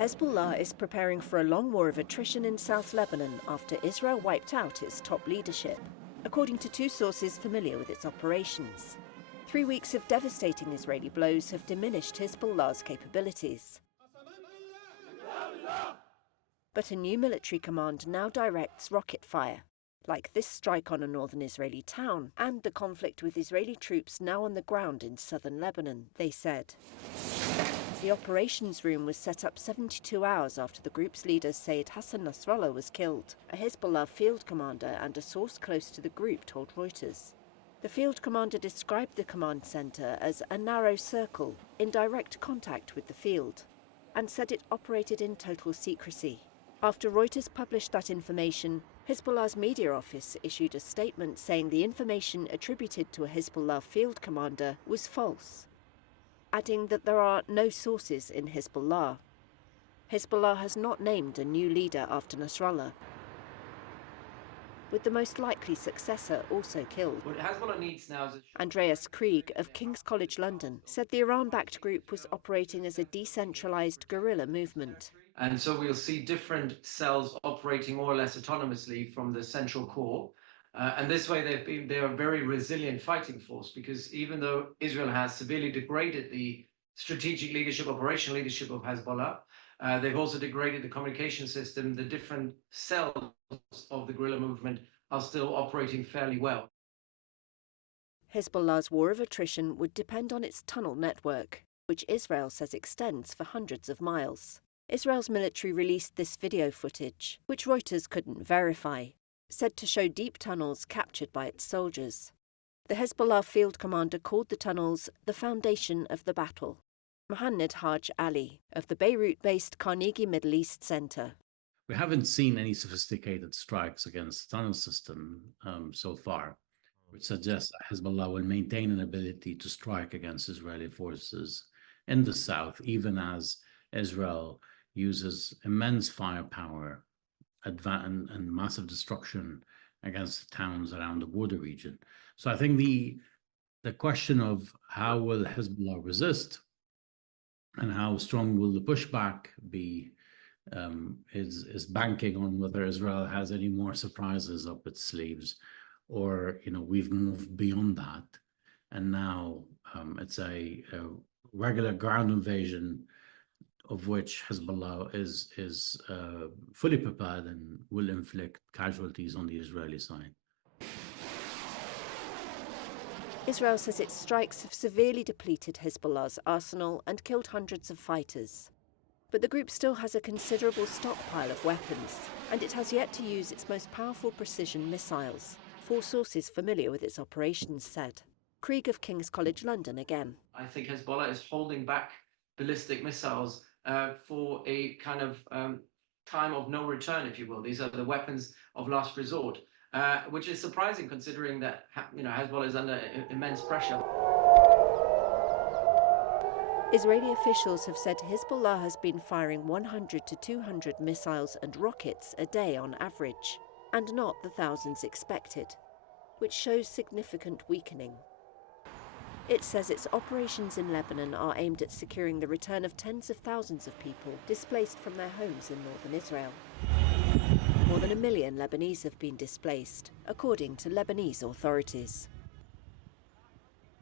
Hezbollah is preparing for a long war of attrition in South Lebanon after Israel wiped out its top leadership, according to two sources familiar with its operations. 3 weeks of devastating Israeli blows have diminished Hezbollah's capabilities. But a new military command now directs rocket fire, like this strike on a northern Israeli town and the conflict with Israeli troops now on the ground in southern Lebanon, they said. The operations room was set up 72 hours after the group's leader Sayyid Hassan Nasrallah was killed, a Hezbollah field commander and a source close to the group told Reuters. The field commander described the command centre as a narrow circle in direct contact with the field, and said it operated in total secrecy. After Reuters published that information, Hezbollah's media office issued a statement saying the information attributed to a Hezbollah field commander was false, adding that there are no sources in Hezbollah. Hezbollah has not named a new leader after Nasrallah, with the most likely successor also killed. What Hezbollah needs now is Andreas Krieg of King's College London said the Iran-backed group was operating as a decentralised guerrilla movement. And so we'll see different cells operating more or less autonomously from the central core. And this way they're a very resilient fighting force, because even though Israel has severely degraded the strategic leadership, operational leadership of Hezbollah, they've also degraded the communication system. The different cells of the guerrilla movement are still operating fairly well. Hezbollah's war of attrition would depend on its tunnel network, which Israel says extends for hundreds of miles. Israel's military released this video footage, which Reuters couldn't verify, said to show deep tunnels captured by its soldiers. The Hezbollah field commander called the tunnels the foundation of the battle. Mohanad Haj Ali, of the Beirut-based Carnegie Middle East Center. We haven't seen any sophisticated strikes against the tunnel system so far, which suggests that Hezbollah will maintain an ability to strike against Israeli forces in the south, even as Israel uses immense firepower and massive destruction against towns around the border region. So I think the question of how will Hezbollah resist and how strong will the pushback be is banking on whether Israel has any more surprises up its sleeves, or we've moved beyond that, and now it's a regular ground invasion of which Hezbollah is fully prepared and will inflict casualties on the Israeli side. Israel says its strikes have severely depleted Hezbollah's arsenal and killed hundreds of fighters. But the group still has a considerable stockpile of weapons, and it has yet to use its most powerful precision missiles, four sources familiar with its operations said. Krieg of King's College London again. I think Hezbollah is holding back ballistic missiles for a kind of time of no return, if you will. These are the weapons of last resort, which is surprising considering that Hezbollah is under immense pressure. Israeli officials have said Hezbollah has been firing 100 to 200 missiles and rockets a day on average, and not the thousands expected, which shows significant weakening. It says its operations in Lebanon are aimed at securing the return of tens of thousands of people displaced from their homes in northern Israel. More than 1 million Lebanese have been displaced, according to Lebanese authorities.